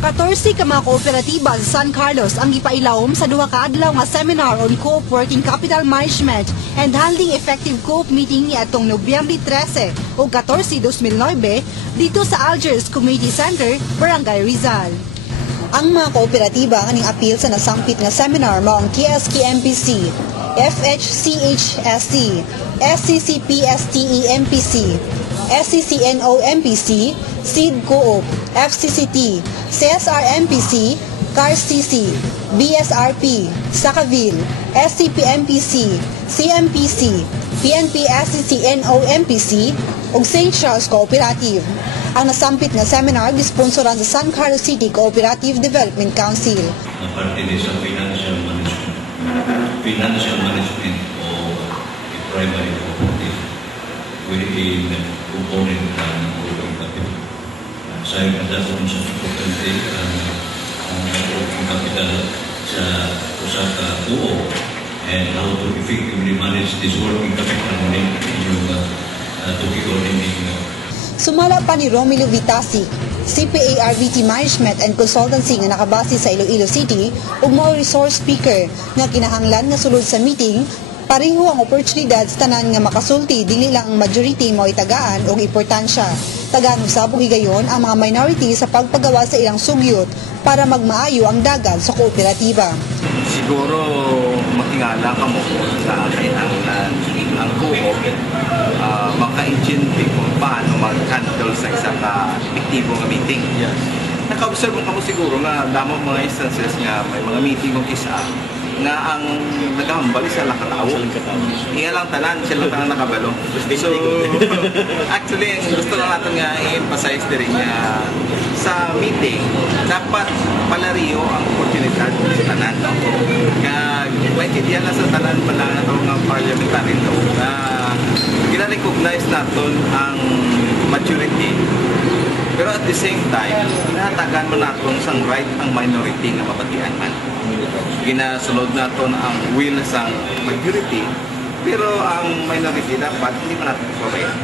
14 ka mga kooperatiba sa San Carlos ang gipailawom sa duha ka adlaw nga seminar on Co-op Working Capital Management and Handling Effective Co-op meeting ni atong Nobyembre 13 o 14, 2009 dito sa Algiers Community Center, Barangay Rizal. Ang mga kooperatiba nga ning apil sa nasampit nga seminar mao ang TSK-MPC, FHCHSC, SCCPSTE-MPC, SCCNO-MPC, SEED Co-op, FCCT, CSR-MPC, CARS-CC, BSRP, Sakaville, SCP-MPC, CMPC, PNP-SCCNO-MPC, ug St. Charles Cooperative. Ang nasampit nga seminar gisponsoran sa San Carlos City Cooperative Development Council. Parte din sa financial management o primary cooperative within component ng working capital. Sa yung kadasong sa importante ang working capital sa Osaka Co-op and how to effectively manage this working capital yung tuki-coordinating. Sumala pa ni Romilo Vitasi, CPA-RVT Management and Consultancy nga nakabase sa Iloilo City ug mao resource speaker nga kinahanglan nga sulod sa meeting pareho ang oportunidad sa tanan nga makasulti dili lang ang majority mao itagaan og importansya. Tagaan usab og higayon ang mga minority sa pagpagawa sa ilang sugyot para magmaayo ang dagan sa kooperatiba. Siguro makingala ka mo sa akin ang co-op maka-intindi kung paano mag-handle sa isang epektibo nga meeting. Yes. Naka-observe mo kamo siguro nga damo mga instances nga may mga meeting kung isa nga ang nagahambal sa lakataw. Iya lang tanan, sila lang tanan nakabalo. So, actually, gusto lang natin nga i-emphasize din nga sa meeting, dapat palariyo ang oportunidad sa tanan. Maintindihan na sa tanan pala na ito ng parliamentary law na gina-recognize natin ang maturity. Pero at the same time, natagan mo natin sa right ang minority nga mabatian man. Ginasunod natin ang will sa majority, pero ang minority dapat hindi man natin pabayaan.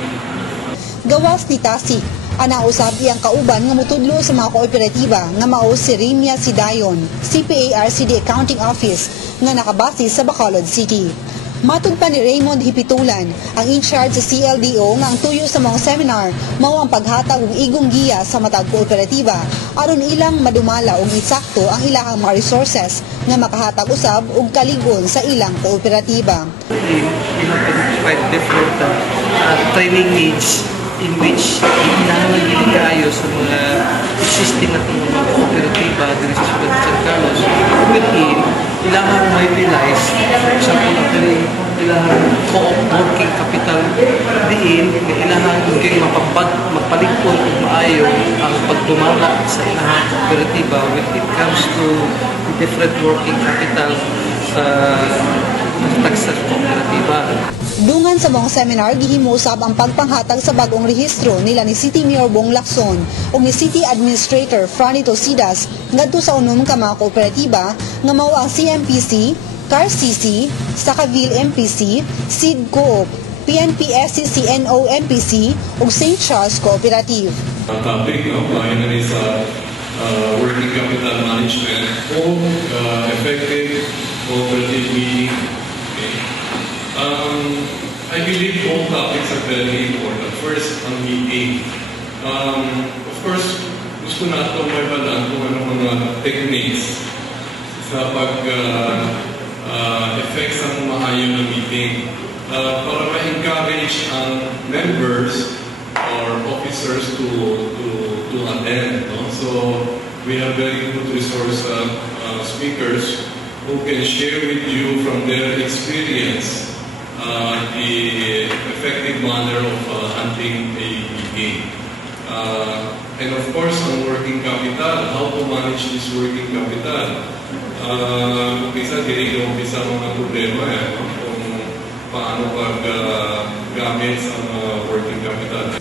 Gawas ni Tasik, ana usab iyang kauban nga mutudlo sa mga kooperatiba nga mao si Rimia Sidayon, CPA-RCD Accounting Office nga nakabase sa Bacolod City. Matud pa ni Raymond Hipitulan, ang in-charge sa CLDO nga ang tuyo sa mga seminar mao ang paghatag og igong giya sa matag kooperatiba aron ilang madumala og isakto ang ilahang mga resources nga makahatag usab og kaligon sa ilang kooperatiba. Quite different training needs in which hinahangin kayo sa mga existing na mga kooperatiba dito sa San Carlos. Within, ilahang may realize sa ilahang co-op working capital diin, ilahang maging magpaligpon at maayo ang pagdumala sa ilahang kooperatiba when it comes to different working capital sa tagsa kooperatiba. Dungan sa mga seminar, gihimo usab ang pagpanghatag sa bagong rehistro nila ni City Mayor Bong Lacson o ni City Administrator Franny Tosidas ngadto sa unom ka mga kooperatiba nga mao ang CMPC, CARS-CC, Sakaville MPC, SEED Co-op, PNP-SCCNO-MPC ug St. Charles Cooperative. Ang topic finally sa working capital management o effective cooperative meeting. I believe both topics are very important. First, ang meeting. Of course, gusto natin may balang kung ano mga techniques sa pag-effect sa maayon na meeting para ma-encourage ang members or officers to attend. No? So, we have very good resource speakers who can share with you from their experience the effective manner of handling a meeting. And of course, on working capital, how to manage this working capital. Umpisa, umpisa mga problema kung paano pag-gamit sa working capital.